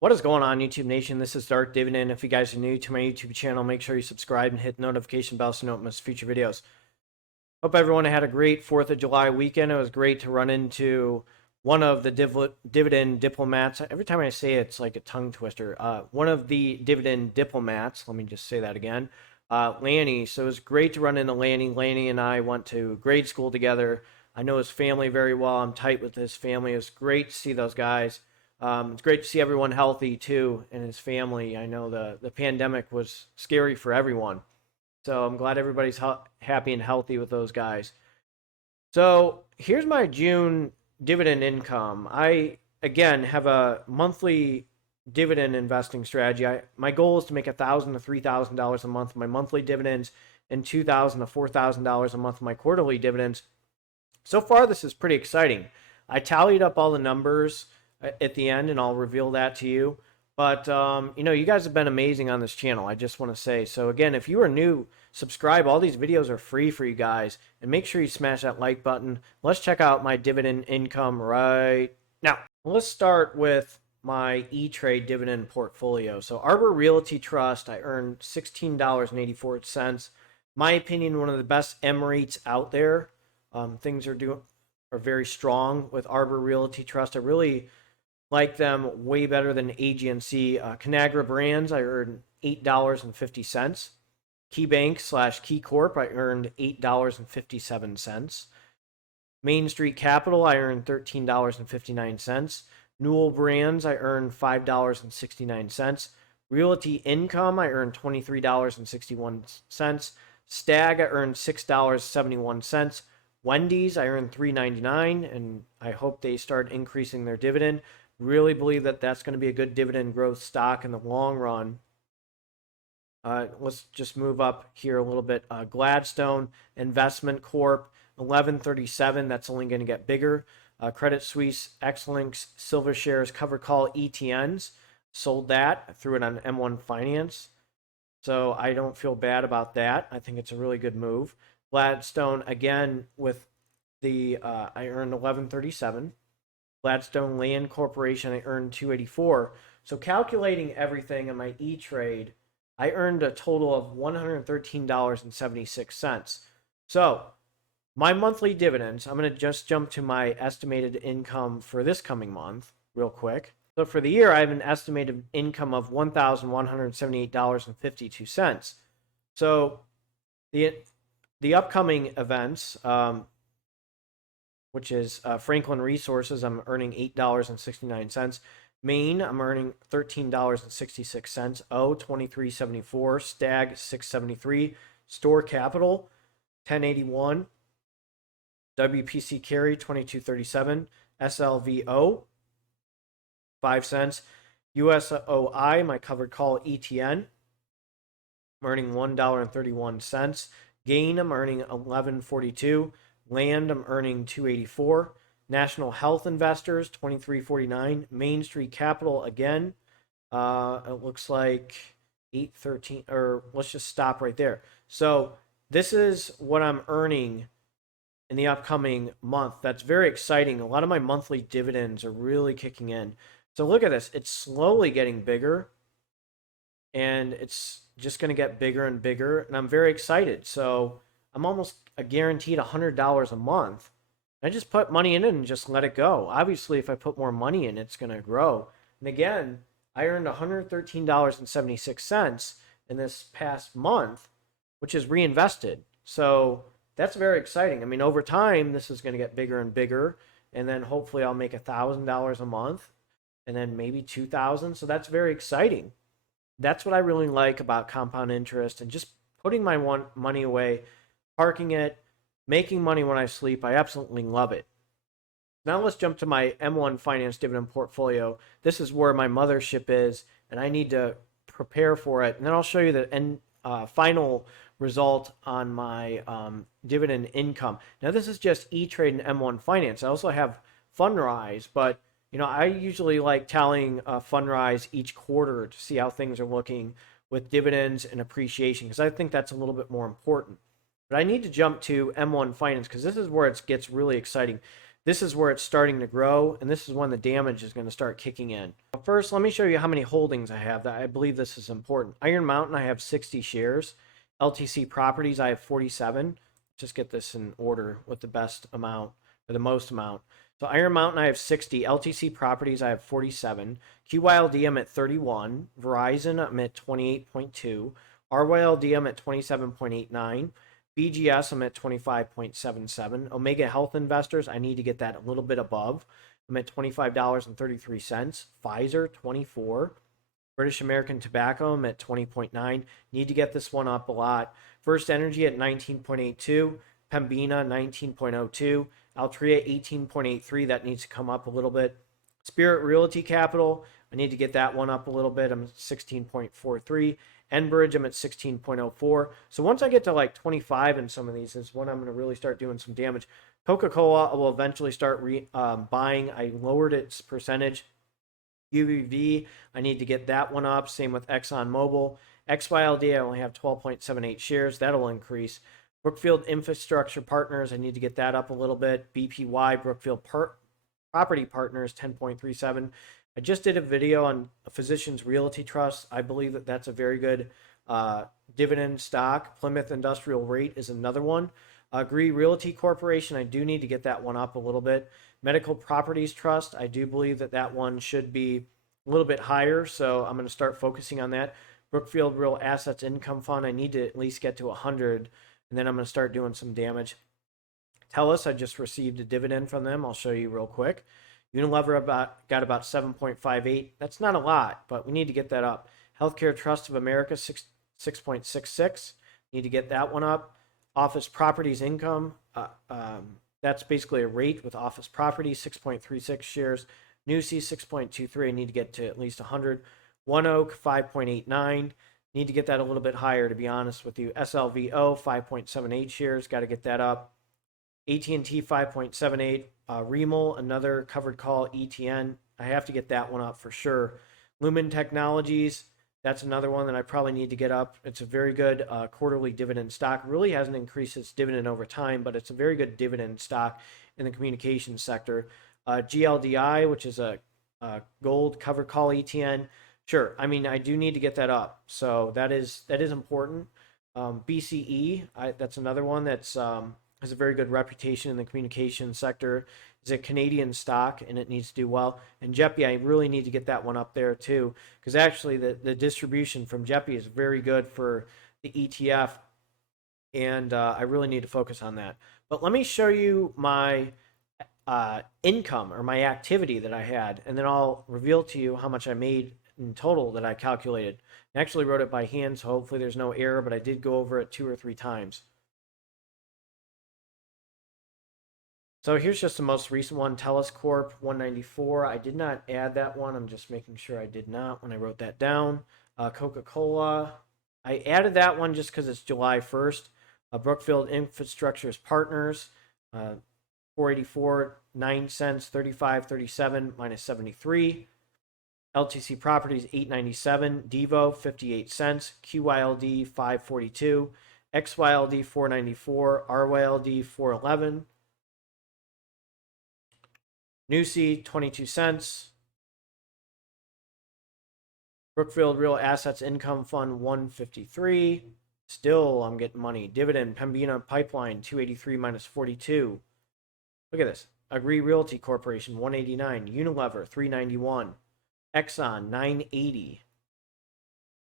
What is going on, YouTube Nation? This is Darth Dividend. If you guys are new to my YouTube channel, make sure you subscribe and hit the notification bell so you don't miss future videos. Hope everyone had a great 4th of July weekend. It was great to run into one of the dividend diplomats. Every time I say it, it's like a tongue twister. One of the dividend diplomats, let me just say that again, Lanny. So it was great to run into Lanny. Lanny and I went to grade school together. I know his family very well. I'm tight with his family. It was great to see those guys. It's great to see everyone healthy too, and his family. I know the pandemic was scary for everyone, so I'm glad everybody's happy and healthy with those guys. So here's my June dividend income. I again have a monthly dividend investing strategy. My goal is to make $1,000 to $3,000 a month my monthly dividends, and $2,000 to $4,000 a month my quarterly dividends. So far, this is pretty exciting. I tallied up all the numbers at the end, and I'll reveal that to you. But, you guys have been amazing on this channel, I just want to say. So, again, if you are new, subscribe. All these videos are free for you guys. And make sure you smash that like button. Let's check out my dividend income right now. Let's start with my E-Trade dividend portfolio. So, Arbor Realty Trust, I earned $16.84. My opinion, one of the best M REITs out there. Things are very strong with Arbor Realty Trust. I really like them way better than AGNC. Conagra Brands, I earned $8.50. KeyBank / Key Corp, I earned $8.57. Main Street Capital, I earned $13.59. Newell Brands, I earned $5.69. Realty Income, I earned $23.61. Stag, I earned $6.71. Wendy's, I earned $3.99, and I hope they start increasing their dividend. Really believe that that's going to be a good dividend growth stock in the long run. Let's just move up here a little bit. Gladstone Investment Corp, 1137. That's only going to get bigger. Credit Suisse, Xlinks, Silver Shares, Cover Call, ETNs. Sold that. Threw it on M1 Finance. So I don't feel bad about that. I think it's a really good move. Gladstone, again, with the, I earned 1137. Gladstone Land Corporation, I earned 284. So calculating everything in my E-Trade, I earned a total of $113.76. So my monthly dividends, I'm going to just jump to my estimated income for this coming month real quick. So for the year, I have an estimated income of $1,178.52. So the upcoming events, which is Franklin Resources, I'm earning $8.69. Maine, I'm earning $13.66. O, $23.74. Stag, $6.73. Store Capital, $10.81. WPC Carry, $22.37. SLVO, 5 cents. USOI, my covered call ETN, I'm earning $1.31. Gain, I'm earning $11.42. Land, I'm earning $2.84. National Health Investors, $23.49. Main Street Capital, again, it looks like $8.13, or let's just stop right there. So this is what I'm earning in the upcoming month. That's very exciting. A lot of my monthly dividends are really kicking in. So look at this. It's slowly getting bigger, and it's just going to get bigger and bigger, and I'm very excited. So I'm almost a guaranteed $100 a month. I just put money in it and just let it go. Obviously, if I put more money in, it's going to grow. And again, I earned $113.76 in this past month, which is reinvested. So that's very exciting. I mean, over time, this is going to get bigger and bigger, and then hopefully I'll make $1,000 a month, and then maybe $2,000. So that's very exciting. That's what I really like about compound interest and just putting my money away, parking it, making money when I sleep. I absolutely love it. Now let's jump to my M1 Finance dividend portfolio. This is where my mothership is, and I need to prepare for it. And then I'll show you the final result on my dividend income. Now this is just E-Trade and M1 Finance. I also have Fundrise, but I usually like tallying Fundrise each quarter to see how things are looking with dividends and appreciation, because I think that's a little bit more important. But I need to jump to M1 Finance because this is where it gets really exciting. this is where it's starting to grow, and this is when the damage is going to start kicking in. But first, let me show you how many holdings I have. That I believe this is important. Iron Mountain, I have 60 shares. LTC Properties, I have 47. Just get this in order with the best amount or the most amount. So Iron Mountain, I have 60. LTC Properties, I have 47. QYLD, I'm at 31. Verizon, I'm at 28.2. RYLD, I'm at 27.89. BGS, I'm at 25.77. Omega Health Investors, I need to get that a little bit above. I'm at $25.33. Pfizer, 24. British American Tobacco, I'm at 20.9. Need to get this one up a lot. First Energy at 19.82. Pembina, 19.02. Altria, 18.83. That needs to come up a little bit. Spirit Realty Capital, I need to get that one up a little bit. I'm at 16.43. Enbridge, I'm at 16.04. So once I get to like 25 in some of these is when I'm going to really start doing some damage. Coca-Cola, I will eventually start buying. I lowered its percentage. ABBV, I need to get that one up. Same with ExxonMobil. XYLD, I only have 12.78 shares. That'll increase. Brookfield Infrastructure Partners, I need to get that up a little bit. BPY, Brookfield Property Partners, 10.37. I just did a video on Physicians Realty Trust. I believe that that's a very good dividend stock. Plymouth Industrial Rate is another one. Agree Realty Corporation, I do need to get that one up a little bit. Medical Properties Trust, I do believe that that one should be a little bit higher, so I'm going to start focusing on that. Brookfield Real Assets Income Fund, I need to at least get to 100, and then I'm going to start doing some damage. TELUS, I just received a dividend from them. I'll show you real quick. Unilever got about 7.58. That's not a lot, but we need to get that up. Healthcare Trust of America, 6.66. Need to get that one up. Office Properties Income, that's basically a rate with office properties, 6.36 shares. Newsy, 6.23. I need to get to at least 100. One Oak, 5.89. Need to get that a little bit higher, to be honest with you. SLVO, 5.78 shares. Got to get that up. AT&T, 5.78. Remel, another covered call ETN. I have to get that one up for sure. Lumen Technologies, that's another one that I probably need to get up. It's a very good quarterly dividend stock. Really hasn't increased its dividend over time, but it's a very good dividend stock in the communications sector. GLDI, which is a gold covered call ETN. Sure, I mean, I do need to get that up. So that is important. BCE, that's another one that's has a very good reputation in the communications sector. It's a Canadian stock and it needs to do well. And JEPI, I really need to get that one up there too, because actually the distribution from JEPI is very good for the ETF, and I really need to focus on that. But let me show you my income or my activity that I had, and then I'll reveal to you how much I made in total that I calculated. I actually wrote it by hand, so hopefully there's no error, but I did go over it 2 or 3 times. So here's just the most recent one, TELUS Corp 194. I did not add that one. I'm just making sure I did not when I wrote that down. Coca-Cola, I added that one just because it's July 1st. Brookfield Infrastructure's Partners, 484, 9 cents, 35.37 minus 73. LTC Properties 897, Devo 58 cents, QYLD 542, XYLD 494, RYLD 411. Newsy, 22 cents. Brookfield Real Assets Income Fund, 153. Still, I'm getting money. Dividend, Pembina Pipeline, 283 minus 42. Look at this. Agree Realty Corporation, 189. Unilever, 391. Exxon, 980.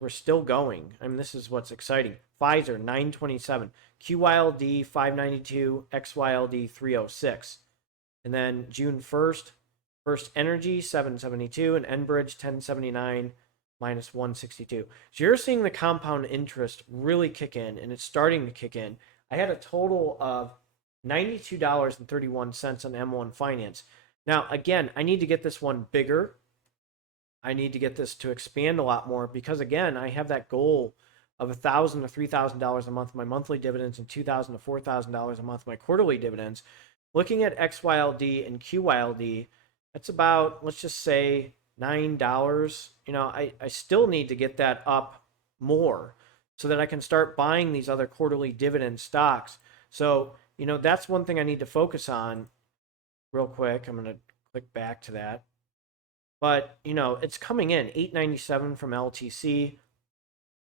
We're still going. I mean, this is what's exciting. Pfizer, 927. QYLD, 592. XYLD, 306. And then June 1st, First Energy, 772, and Enbridge, 1079, minus 162. So you're seeing the compound interest really kick in, and it's starting to kick in. I had a total of $92.31 on M1 Finance. Now, again, I need to get this one bigger. I need to get this to expand a lot more because, again, I have that goal of $1,000 to $3,000 a month my monthly dividends and $2,000 to $4,000 a month my quarterly dividends. Looking at XYLD and QYLD, that's about, let's just say, $9. You know, I still need to get that up more so that I can start buying these other quarterly dividend stocks. So, you know, that's one thing I need to focus on. real quick. I'm going to click back to that. But, it's coming in 897 from LTC.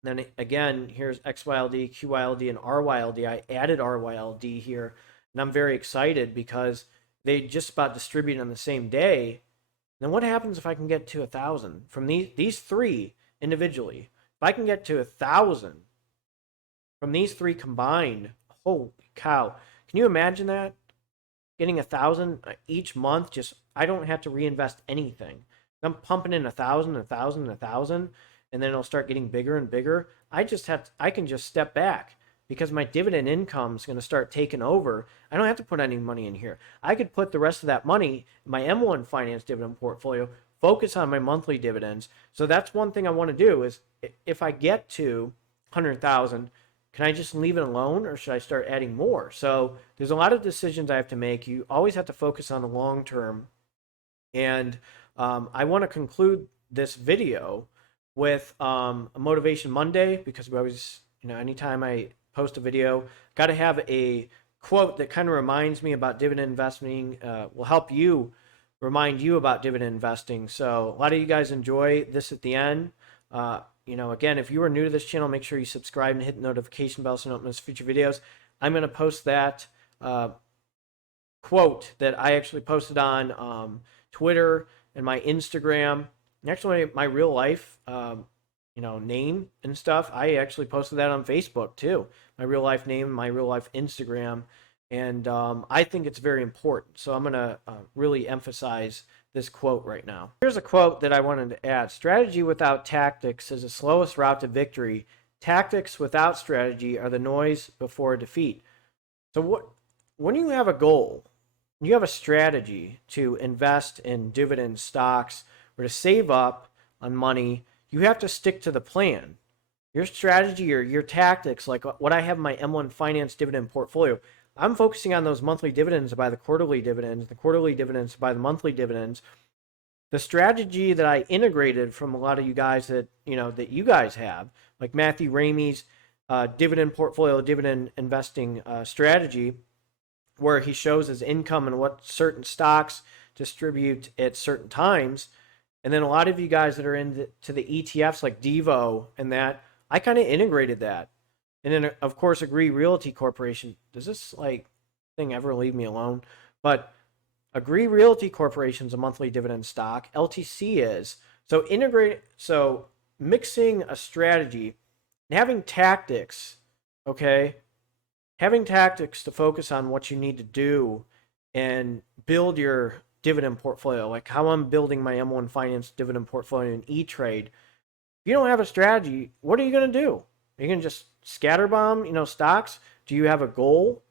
Then again, here's XYLD, QYLD, and RYLD. I added RYLD here, and I'm very excited because they just about distribute on the same day. Then what happens if I can get to 1,000 from these three individually? If I can get to 1,000 from these three combined, holy cow! Can you imagine that? Getting 1,000 each month, just I don't have to reinvest anything. I'm pumping in 1,000, 1,000, 1,000, and then it'll start getting bigger and bigger. I can just step back because my dividend income is going to start taking over. I don't have to put any money in here. I could put the rest of that money in my M1 Finance dividend portfolio, focus on my monthly dividends. So that's one thing I want to do is if I get to 100,000, can I just leave it alone or should I start adding more? So there's a lot of decisions I have to make. You always have to focus on the long term. And I want to conclude this video with a Motivation Monday because we always, anytime I post a video, got to have a quote that kind of reminds me about dividend investing, will help you remind you about dividend investing. So a lot of you guys enjoy this at the end. Again, if you are new to this channel, make sure you subscribe and hit the notification bell so you don't miss future videos. I'm going to post that quote that I actually posted on Twitter and my Instagram. And actually, my real life, name and stuff. I actually posted that on Facebook too. My real life name, my real life Instagram. And I think it's very important. So I'm going to really emphasize this quote right now. Here's a quote that I wanted to add. Strategy without tactics is the slowest route to victory. Tactics without strategy are the noise before defeat. So when you have a goal, you have a strategy to invest in dividend stocks or to save up on money, you have to stick to the plan. Your strategy or your tactics, like what I have in my M1 Finance dividend portfolio, I'm focusing on those monthly dividends by the quarterly dividends by the monthly dividends. The strategy that I integrated from a lot of you guys that you guys have, like Matthew Ramey's dividend portfolio, dividend investing strategy, where he shows his income and what certain stocks distribute at certain times. And then a lot of you guys that are into the ETFs like Devo and that, I kind of integrated that. And then, of course, Abbvie Realty Corporation. Does this thing ever leave me alone? But Abbvie Realty Corporation is a monthly dividend stock. LTC is. So mixing a strategy and having tactics, okay? Having tactics to focus on what you need to do and build your dividend portfolio, like how I'm building my M1 Finance dividend portfolio in E-Trade. If you don't have a strategy, what are you going to do? Are you going to just scatterbomb, stocks? Do you have a goal?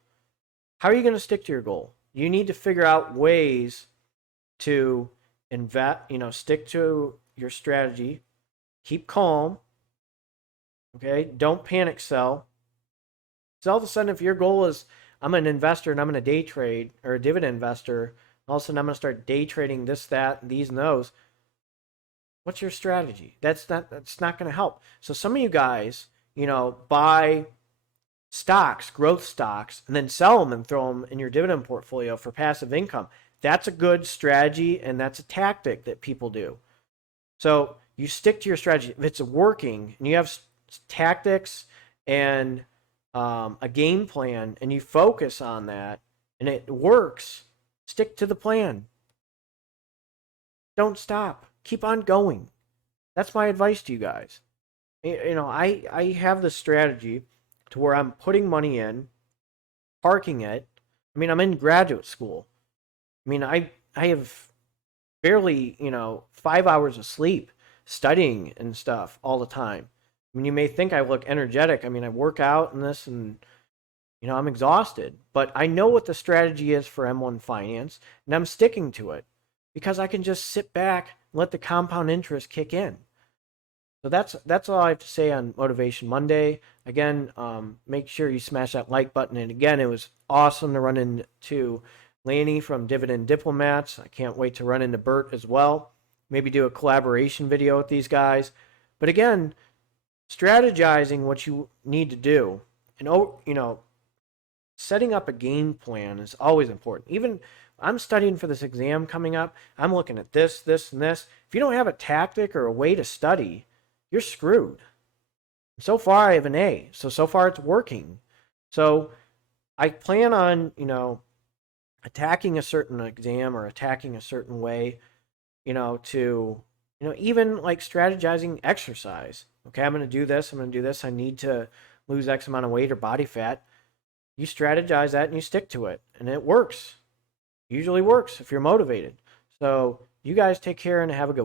How are you going to stick to your goal? You need to figure out ways to invest, stick to your strategy. Keep calm. Okay? Don't panic sell. So all of a sudden, if your goal is, I'm an investor and I'm going to day trade, or a dividend investor, all of a sudden I'm going to start day trading this, that, these, and those. What's your strategy? That's not going to help. So some of you guys, buy stocks, growth stocks, and then sell them and throw them in your dividend portfolio for passive income. That's a good strategy, and that's a tactic that people do. So you stick to your strategy. If it's working, and you have tactics and a game plan, and you focus on that, and it works, stick to the plan. Don't stop. Keep on going. That's my advice to you guys. I have this strategy to where I'm putting money in, parking it. I mean, I'm in graduate school. I mean, I have barely, 5 hours of sleep studying and stuff all the time. I mean, you may think I look energetic. I mean, I work out and this and, I'm exhausted. But I know what the strategy is for M1 Finance, and I'm sticking to it because I can just sit back and let the compound interest kick in. So that's all I have to say on Motivation Monday. Again, make sure you smash that like button. And again, it was awesome to run into Lanny from Dividend Diplomats. I can't wait to run into Bert as well. Maybe do a collaboration video with these guys. But again, strategizing what you need to do and, setting up a game plan is always important. Even I'm studying for this exam coming up. I'm looking at this, this, and this. If you don't have a tactic or a way to study, you're screwed. So far, I have an A. So far it's working. So I plan on, attacking a certain exam or attacking a certain way, to, even like strategizing exercise. Okay, I'm going to do this. I'm going to do this. I need to lose X amount of weight or body fat. You strategize that and you stick to it, and it works. Usually works if you're motivated. So you guys take care and have a good one.